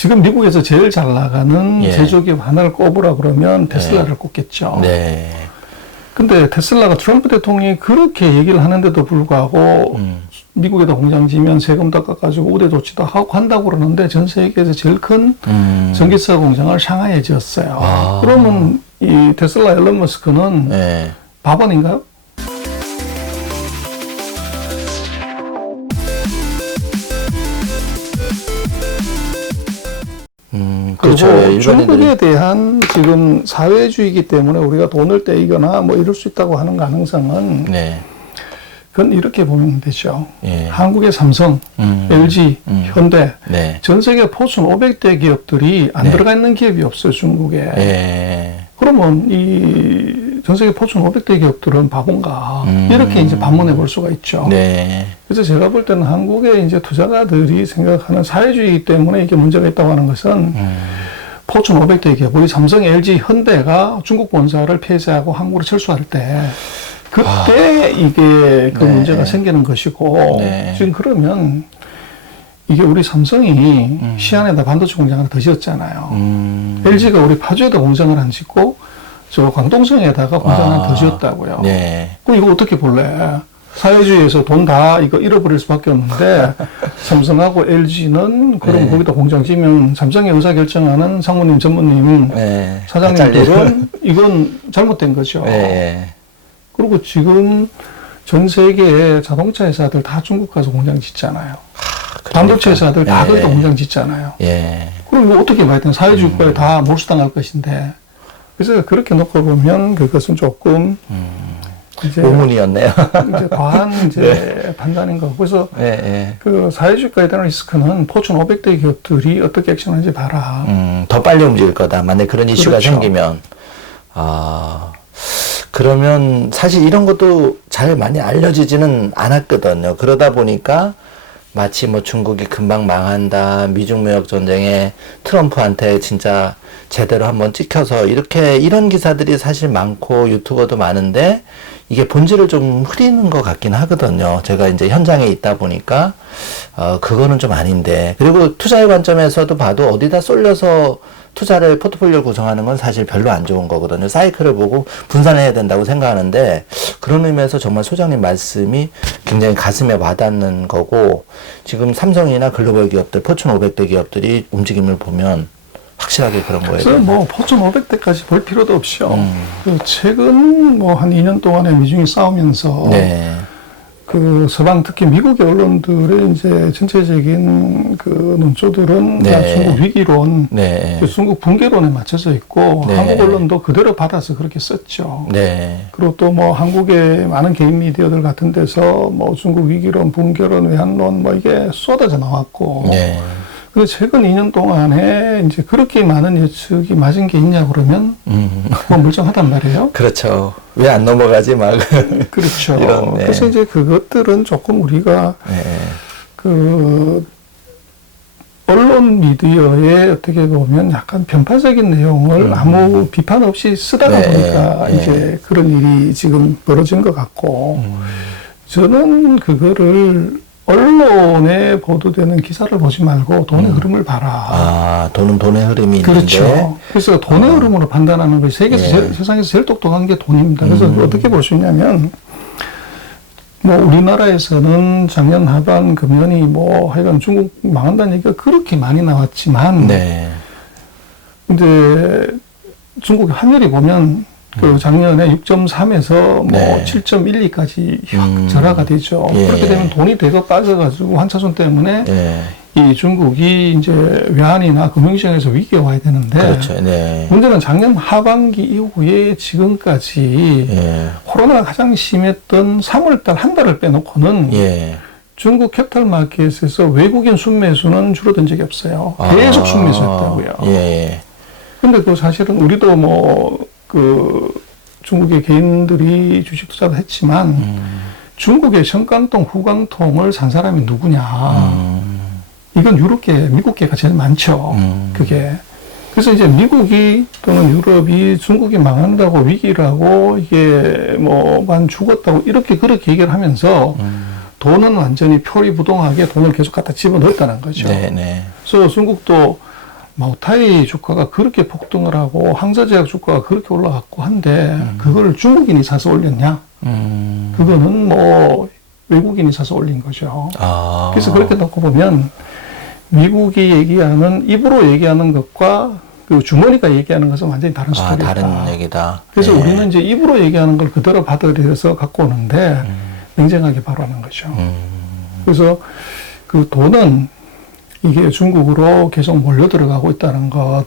지금 미국에서 제일 잘 나가는 예. 제조기업 하나를 꼽으라 그러면 테슬라를 꼽겠죠. 네. 근데 테슬라가 트럼프 대통령이 그렇게 얘기를 하는데도 불구하고 미국에다 공장 지면 세금도 깎아주고 우대 조치도 하고 한다고 그러는데 전 세계에서 제일 큰 전기차 공장을 샹하이에 지었어요. 아. 그러면 이 테슬라 앨런 머스크는 네. 바보인가요? 그렇죠. 그리고 일반인들이. 중국에 대한 지금 사회주의이기 때문에 우리가 돈을 떼이거나 뭐 이럴 수 있다고 하는 가능성은 네. 그건 이렇게 보면 되죠. 예. 한국의 삼성, LG, 현대, 네. 전 세계 포춘 500대 기업들이 안 네. 들어가 있는 기업이 없어요, 중국에. 예. 그러면 이 전 세계 포춘 500대 기업들은 바본가. 이렇게 이제 반문해 볼 수가 있죠. 네. 그래서 제가 볼 때는 한국의 이제 투자가들이 생각하는 사회주의 때문에 이게 문제가 있다고 하는 것은 포춘 500대 기업, 우리 삼성, LG, 현대가 중국 본사를 폐쇄하고 한국으로 철수할 때 그때 이게 그 네. 문제가 생기는 것이고 네. 지금 그러면 이게 우리 삼성이 시안에다 반도체 공장을 더 지었잖아요. LG가 우리 파주에다 공장을 안 짓고 저 광동성에다가 공장을 더 지었다고요. 네. 그럼 이거 어떻게 볼래? 사회주의에서 돈 다 이거 잃어버릴 수밖에 없는데 삼성하고 LG는 그럼 네. 거기다 공장 지면 삼성의 의사결정하는 상무님, 전무님, 네. 사장님들은 이건 잘못된 거죠. 네. 그리고 지금 전 세계의 자동차 회사들 다 중국 가서 공장 짓잖아요. 반도체 회사들 다 거기다 공장 짓잖아요. 예. 그럼 이거 어떻게 봐야 되나? 사회주의 국가에 다 몰수당할 것인데. 그래서 그렇게 놓고 보면 그것은 조금 이제 오문이었네요. 이제 과한 이제 판단인 거고. 그래서 예. 그 사회주의 국가에 대한 리스크는 포춘 500대 기업들이 어떻게 액션하는지 봐라. 더 빨리 움직일 거다. 만약 그런 이슈가 그렇죠. 생기면. 그러면 사실 이런 것도 잘 많이 알려지지는 않았거든요. 그러다 보니까 마치 뭐 중국이 금방 망한다, 미중 무역 전쟁에 트럼프한테 진짜 제대로 한번 찍혀서 이렇게 이런 기사들이 사실 많고 유튜버도 많은데 이게 본질을 좀 흐리는 것 같긴 하거든요. 제가 이제 현장에 있다 보니까 그거는 좀 아닌데, 그리고 투자의 관점에서도 봐도 어디다 쏠려서 투자를 포트폴리오를 구성하는 건 사실 별로 안 좋은 거거든요. 사이클을 보고 분산해야 된다고 생각하는데, 그런 의미에서 정말 소장님 말씀이 굉장히 가슴에 와닿는 거고, 지금 삼성이나 글로벌 기업들, 포춘 500대 기업들이 움직임을 보면 확실하게 그런 거예요. 그래서 뭐 포춘 500대까지 볼 필요도 없이요. 그 최근 뭐 한 2년 동안에 미중이 싸우면서 네. 그 서방 특히 미국의 언론들의 이제 전체적인 그 논조들은 네. 다 중국 위기론, 네. 그 중국 붕괴론에 맞춰져 있고 네. 한국 언론도 그대로 받아서 그렇게 썼죠. 네. 그리고 또 뭐 한국의 많은 개인 미디어들 같은 데서 뭐 중국 위기론, 붕괴론, 외환론 뭐 이게 쏟아져 나왔고. 네. 근데 최근 2년 동안에 이제 그렇게 많은 예측이 맞은 게 있냐 그러면 뭐 멀쩡하단 말이에요. 그렇죠. 왜 안 넘어가지 막. 그렇죠. 이런, 네. 그래서 이제 그것들은 조금 우리가 네. 그 언론 미디어에 어떻게 보면 약간 편파적인 내용을 아무 비판 없이 쓰다가 네. 보니까 네. 이제 그런 일이 지금 벌어진 것 같고 저는 그거를 언론에 보도되는 기사를 보지 말고 돈의 흐름을 봐라. 돈은 돈의 흐름이 있는데. 그렇죠. 그래서 돈의 흐름으로 판단하는 것이 세상에서 제일 똑똑한 게 돈입니다. 그래서 어떻게 볼 수 있냐면, 뭐, 우리나라에서는 작년 하반 금년이 뭐, 하여간 중국 망한다는 얘기가 그렇게 많이 나왔지만, 네. 근데 중국 환율이 보면, 그 작년에 6.3에서 뭐 네. 7.12까지 확 절하가 되죠. 예. 그렇게 되면 돈이 대거 빠져가지고 환차손 때문에 네. 이 중국이 이제 외환이나 금융시장에서 위기가 와야 되는데 그렇죠. 네. 문제는 작년 하반기 이후에 지금까지 예. 코로나가 가장 심했던 3월달 한 달을 빼놓고는 예. 중국 캐피탈 마켓에서 외국인 순매수는 줄어든 적이 없어요. 계속 순매수했다고요. 예. 근데 그 사실은 우리도 뭐 그 중국의 개인들이 주식 투자를 했지만 중국의 청강통, 후강통을 산 사람이 누구냐. 이건 유럽계, 미국계가 제일 많죠. 그게. 그래서 이제 미국이 또는 유럽이 중국이 망한다고 위기라고 이게 뭐 만 죽었다고 이렇게 그렇게 얘기를 하면서 돈은 완전히 표리부동하게 돈을 계속 갖다 집어넣었다는 거죠. 네. 그래서 중국도 마오타이 주가가 그렇게 폭등을 하고 항저제약 주가가 그렇게 올라갔고 한데 그걸 중국인이 사서 올렸냐? 그거는 뭐 외국인이 사서 올린 거죠. 아. 그래서 그렇게 놓고 보면 미국이 얘기하는 입으로 얘기하는 것과 그 주머니가 얘기하는 것은 완전히 다른 스토리다. 다른 얘기다. 그래서 예. 우리는 이제 입으로 얘기하는 걸 그대로 받아들여서 갖고 오는데 냉정하게 바라는 거죠. 그래서 그 돈은 이게 중국으로 계속 몰려 들어가고 있다는 것,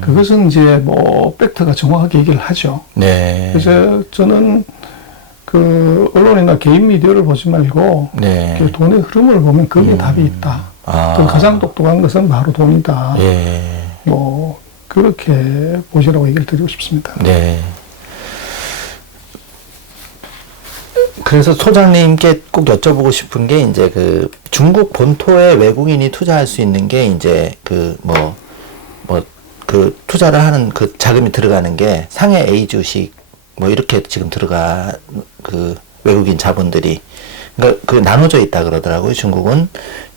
그것은 이제 뭐 팩트가 정확하게 얘기를 하죠. 네. 그래서 저는 그 언론이나 개인 미디어를 보지 말고 네. 그 돈의 흐름을 보면 거기에 답이 있다. 그 가장 똑똑한 것은 바로 돈이다. 예. 뭐 그렇게 보시라고 얘기를 드리고 싶습니다. 네. 그래서 소장님께 꼭 여쭤보고 싶은 게 이제 그 중국 본토에 외국인이 투자할 수 있는 게 이제 그 그 투자를 하는 그 자금이 들어가는 게 상해 A 주식 뭐 이렇게 지금 들어가 그 외국인 자본들이 그러니까 그 나눠져 있다 그러더라고요. 중국은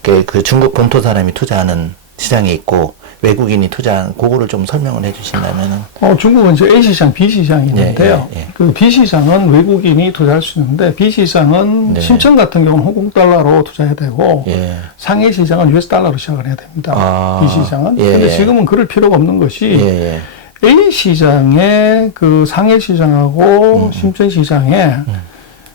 그 중국 본토 사람이 투자하는 시장이 있고 외국인이 투자한 그거를 좀 설명을 해주신다면은. 중국은 이제 A 시장, B 시장이 있는데요. 예. 그 B 시장은 외국인이 투자할 수 있는데 B 시장은 네. 심청 같은 경우는 홍콩 달러로 투자해야 되고 예. 상해 시장은 US 달러로 시작을 해야 됩니다. B 시장은. 예. 근데 지금은 그럴 필요가 없는 것이 예. A 시장에 그 상해 시장하고 심천 시장에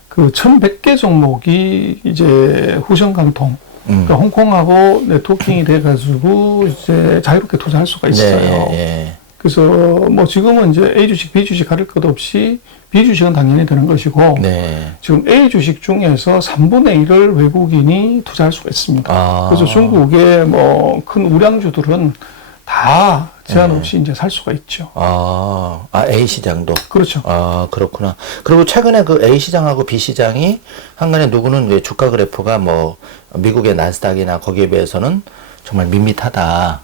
그 1,100개 종목이 이제 후성강통 그러니까 홍콩하고 네트워킹이 돼가지고 이제 자유롭게 투자할 수가 있어요. 네. 그래서 뭐 지금은 이제 A 주식, B 주식 가릴 것 없이 B 주식은 당연히 되는 것이고 네. 지금 A 주식 중에서 3분의 1을 외국인이 투자할 수가 있습니다. 그래서 중국의 뭐 큰 우량주들은 다 제한 없이 이제 살 수가 있죠. A 시장도. 그렇죠. 그렇구나. 그리고 최근에 그 A 시장하고 B 시장이 한간에 누구는 이제 주가 그래프가 뭐 미국의 나스닥이나 거기에 비해서는 정말 밋밋하다.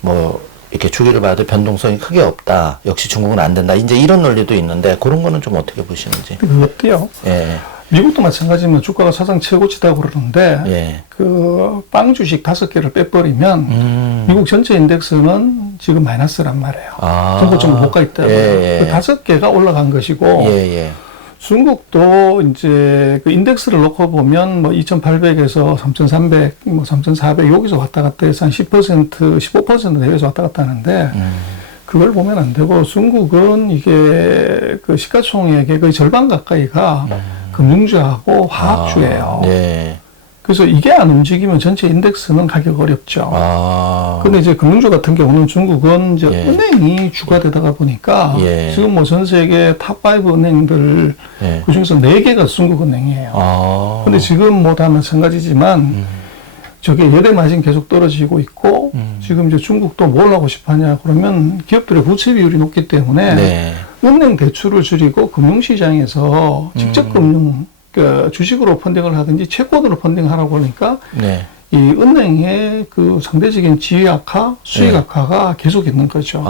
뭐 이렇게 주기를 봐도 변동성이 크게 없다. 역시 중국은 안 된다. 이제 이런 논리도 있는데 그런 거는 좀 어떻게 보시는지. 그것도요. 예. 미국도 마찬가지면 주가가 사상 최고치다고 그러는데 예. 그 빵 주식 5개를 빼버리면 미국 전체 인덱스는 지금 마이너스란 말이에요. 전고점을 못 가기 때문에 그 5개가 올라간 것이고 중국도 이제 그 인덱스를 놓고 보면 뭐 2,800에서 3,300, 뭐 3,400 여기서 왔다 갔다 해서 한 10%, 15% 내외에서 왔다 갔다 하는데 그걸 보면 안 되고 중국은 이게 그 시가총액의 거의 절반 가까이가 금융주하고 화학주예요. 그래서 이게 안 움직이면 전체 인덱스는 가격 어렵죠. 근데 이제 금융주 같은 경우는 중국은 이제 은행이 주가 되다가 보니까 지금 뭐 전 세계 탑5 은행들 그 중에서 4개가 중국 은행이에요. 근데 지금 뭐 다 마찬가지지만 저게 예대 마진 계속 떨어지고 있고 지금 이제 중국도 뭘 하고 싶어 하냐 그러면 기업들의 부채 비율이 높기 때문에 은행 대출을 줄이고 금융시장에서 직접 금융 그 주식으로 펀딩을 하든지 채권으로 펀딩하라고 하니까 이 은행의 그 상대적인 지위 악화, 수익 악화가 계속 있는 거죠.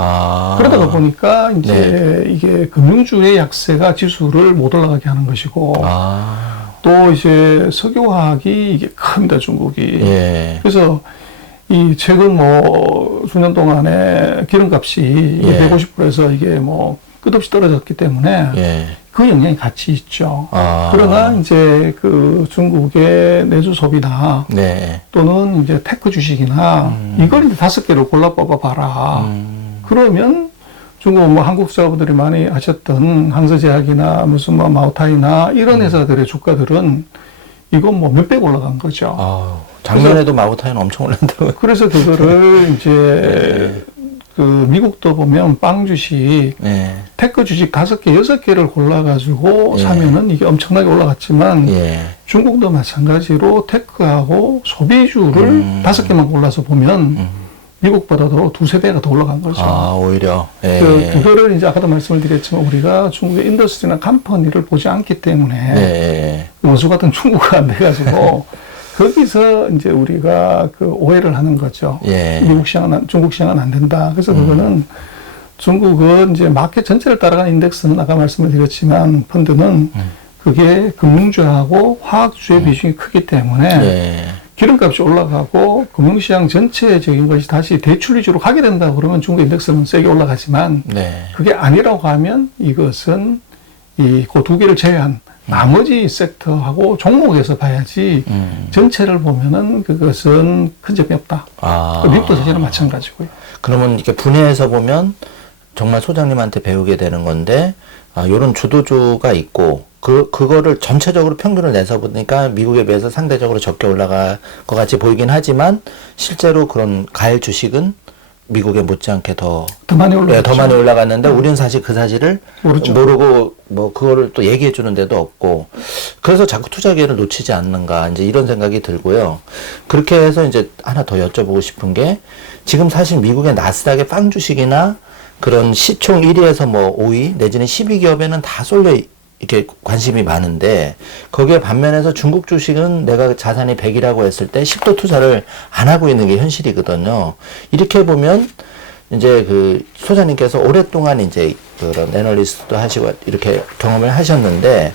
그러다가 보니까 이제 이게 금융주의 약세가 지수를 못 올라가게 하는 것이고 또 이제 석유화학이 이게 큽니다, 중국이. 그래서 이 최근 뭐 수년 동안에 기름값이 150%에서 이게 뭐 끝없이 떨어졌기 때문에 그 영향이 같이 있죠. 그러나 이제 그 중국의 내수 소비나 또는 이제 테크 주식이나 이걸 이제 5개를 골라 뽑아 봐라. 그러면 중국 뭐 한국 사람들이 많이 하셨던 항저제약이나 무슨 뭐 마오타이나 이런 회사들의 주가들은 이건 뭐 몇백 올라간 거죠. 작년에도 마오타이는 엄청 올랐다고요. 그래서 그거를 이제 그 미국도 보면 빵 주식, 테크 주식 5개, 6개를 골라가지고 사면은 이게 엄청나게 올라갔지만 중국도 마찬가지로 테크하고 소비주를 5개만 골라서 보면 미국보다도 2-3배가 더 올라간 거죠. 오히려. 그거를 이제 아까도 말씀을 드렸지만 우리가 중국의 인더스트리나 컴퍼니를 보지 않기 때문에 원수 같은 중국어가 안 돼가지고 거기서 이제 우리가 그 오해를 하는 거죠. 미국 시장은, 중국 시장은 안 된다. 그래서 그거는 중국은 이제 마켓 전체를 따라가는 인덱스는 아까 말씀을 드렸지만 펀드는 그게 금융주하고 화학주의 비중이 크기 때문에 기름값이 올라가고 금융시장 전체적인 것이 다시 대출 위주로 가게 된다 그러면 중국 인덱스는 세게 올라가지만 네. 그게 아니라고 하면 이것은 그 두 개를 제외한 나머지 섹터하고 종목에서 봐야지 전체를 보면은 그것은 큰 점이 없다. 미국도 사실은 마찬가지고요. 그러면 이렇게 분해해서 보면 정말 소장님한테 배우게 되는 건데, 요런 주도주가 있고, 그거를 전체적으로 평균을 내서 보니까 미국에 비해서 상대적으로 적게 올라갈 것 같이 보이긴 하지만, 실제로 그런 가일 주식은 미국에 못지않게 더 많이 올라갔죠. 더 많이 올라갔는데, 우리는 사실 그 사실을 모르죠. 모르고, 뭐, 그거를 또 얘기해 주는 데도 없고, 그래서 자꾸 투자 기회를 놓치지 않는가, 이제 이런 생각이 들고요. 그렇게 해서 이제 하나 더 여쭤보고 싶은 게, 지금 사실 미국의 나스닥의 빵 주식이나 그런 시총 1위에서 뭐 5위 내지는 12기업에는 다 쏠려 이렇게 관심이 많은데, 거기에 반면에서 중국 주식은 내가 자산이 100이라고 했을 때 10도 투자를 안 하고 있는 게 현실이거든요. 이렇게 보면 이제 그 소장님께서 오랫동안 이제 그런 애널리스트도 하시고 이렇게 경험을 하셨는데,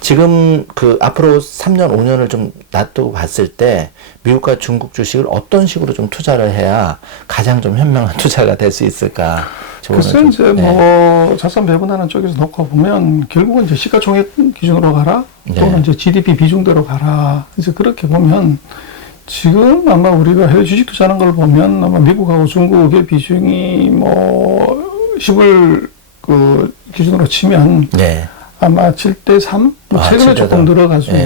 지금 그 앞으로 3년, 5년을 좀 놔두고 봤을 때 미국과 중국 주식을 어떤 식으로 좀 투자를 해야 가장 좀 현명한 투자가 될 수 있을까? 글쎄 이제 뭐 자산 배분하는 쪽에서 놓고 보면 결국은 이제 시가총액 기준으로 가라 또는 이제 GDP 비중대로 가라. 이제 그렇게 보면 지금 아마 우리가 해외 주식 투자하는 걸 보면 아마 미국하고 중국의 비중이 뭐 10을 그 기준으로 치면 아마 7대3? 뭐 최근에 조금 늘어가지고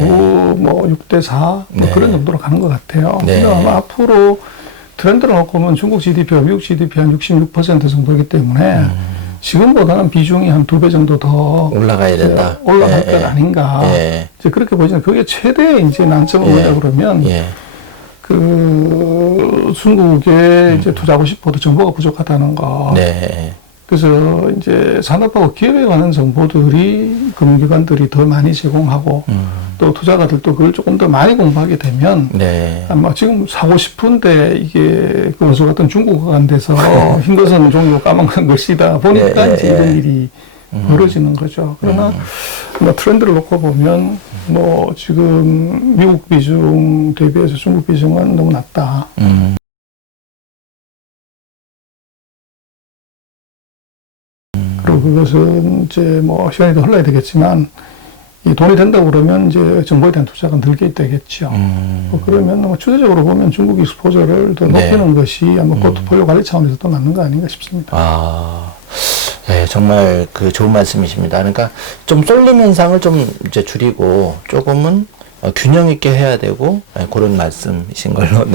뭐 6대4? 뭐 그런 정도로 가는 것 같아요. 근데 아마 앞으로 트렌드를 놓고 보면 중국 GDP와 미국 GDP 한 66% 정도이기 때문에 지금보다는 비중이 한 2배 정도 더 올라가야 된다. 올라갈 것 아닌가. 이제 그렇게 보시면 그게 최대 이제 난점은 뭐냐 그러면 그 중국에 이제 투자하고 싶어도 정보가 부족하다는 거. 그래서 이제 산업하고 기업에 관한 정보들이 금융기관들이 더 많이 제공하고 또 투자가들도 그걸 조금 더 많이 공부하게 되면 아마 지금 사고 싶은데 이게 그 원수 같은 중국어가 안 돼서 흰 것은 종이고 까만 건 글씨다 보니까 이제 이런 일이 벌어지는 거죠. 그러나 뭐 트렌드를 놓고 보면 뭐 지금 미국 비중 대비해서 중국 비중은 너무 낮다. 그리고 그것은 이제 뭐 시간이 더 흘러야 되겠지만 이 돈이 된다고 그러면 이제 정보에 대한 투자가 늘게 되겠죠. 그러면 뭐 추세적으로 보면 중국 익스포저를 더 높이는 것이 아마 포트폴리오 관리 차원에서 또 맞는 거 아닌가 싶습니다. 네, 정말 그 좋은 말씀이십니다. 그러니까 좀 쏠림 현상을 좀 이제 줄이고 조금은 균형 있게 해야 되고 그런 말씀이신 걸로.